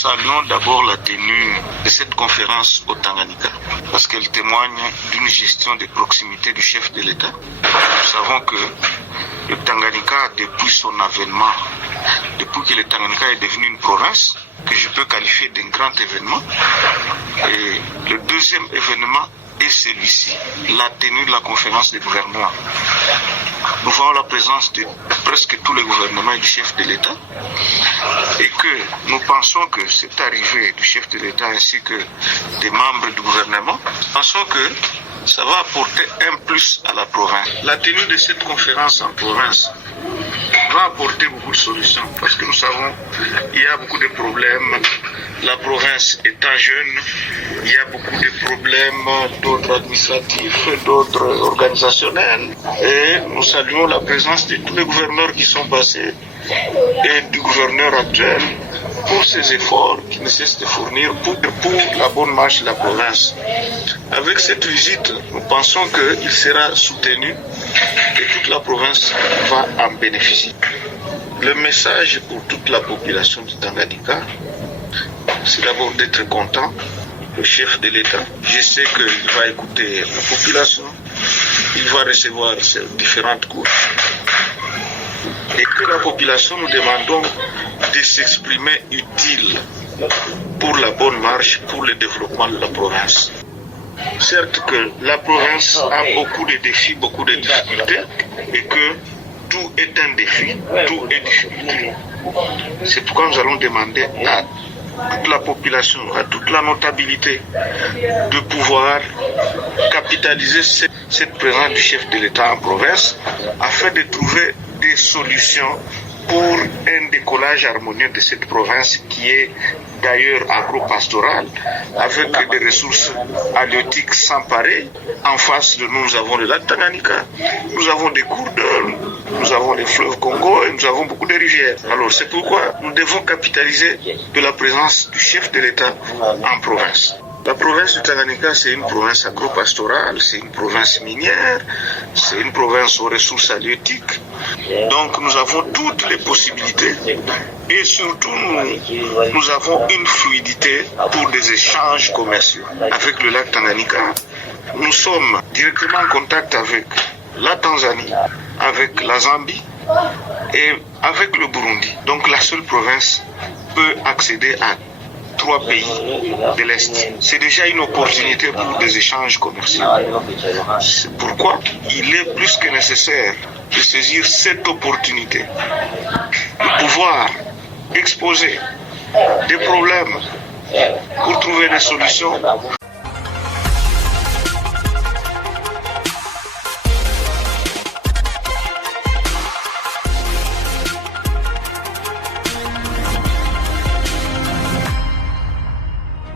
saluons d'abord la tenue de cette conférence au Tanganyika parce qu'elle témoigne d'une gestion de proximité du chef de l'État. Nous savons que le Tanganyika, depuis son avènement, depuis que le Tanganyika est devenu une province, que je peux qualifier d'un grand événement, et le deuxième événement est celui-ci, la tenue de la conférence des gouvernements. Nous voyons la présence de presque tous les gouvernements et du chef de l'État et que nous pensons que cette arrivée du chef de l'État ainsi que des membres du gouvernement, nous pensons que ça va apporter un plus à la province. La tenue de cette conférence en province va apporter beaucoup de solutions parce que nous savons qu'il y a beaucoup de problèmes. La province étant jeune, il y a beaucoup de problèmes d'ordre administratif, d'ordre organisationnel. Et nous saluons la présence de tous les gouverneurs qui sont passés et du gouverneur actuel pour ces efforts qui ne cessent de fournir pour la bonne marche de la province. Avec cette visite, nous pensons qu'il sera soutenu et toute la province va en bénéficier. Le message pour toute la population du Tanganyika, c'est d'abord d'être content, le chef de l'État. Je sais qu'il va écouter la population, il va recevoir ces différentes couches. Et que la population, nous demandons de s'exprimer utile pour la bonne marche, pour le développement de la province. Certes que la province a beaucoup de défis, beaucoup de difficultés, et que tout est un défi, tout est difficulté. C'est pourquoi nous allons demander à toute la population, à toute la notabilité, de pouvoir capitaliser cette présence du chef de l'État en province afin de trouver des solutions pour un décollage harmonieux de cette province qui est d'ailleurs agro-pastorale, avec des ressources halieutiques sans pareil. En face de nous, nous avons le lac Tanganyika, nous avons des cours d'eau, nous avons les fleuves Congo et nous avons beaucoup de rivières. Alors c'est pourquoi nous devons capitaliser de la présence du chef de l'État en province. La province du Tanganyika, c'est une province agro-pastorale, c'est une province minière, c'est une province aux ressources halieutiques. Donc nous avons toutes les possibilités et surtout nous avons une fluidité pour des échanges commerciaux. Avec le lac Tanganyika, nous sommes directement en contact avec la Tanzanie, avec la Zambie et avec le Burundi. Donc la seule province peut accéder à 3 pays de l'Est. C'est déjà une opportunité pour des échanges commerciaux. C'est pourquoi il est plus que nécessaire de saisir cette opportunité, de pouvoir exposer des problèmes pour trouver des solutions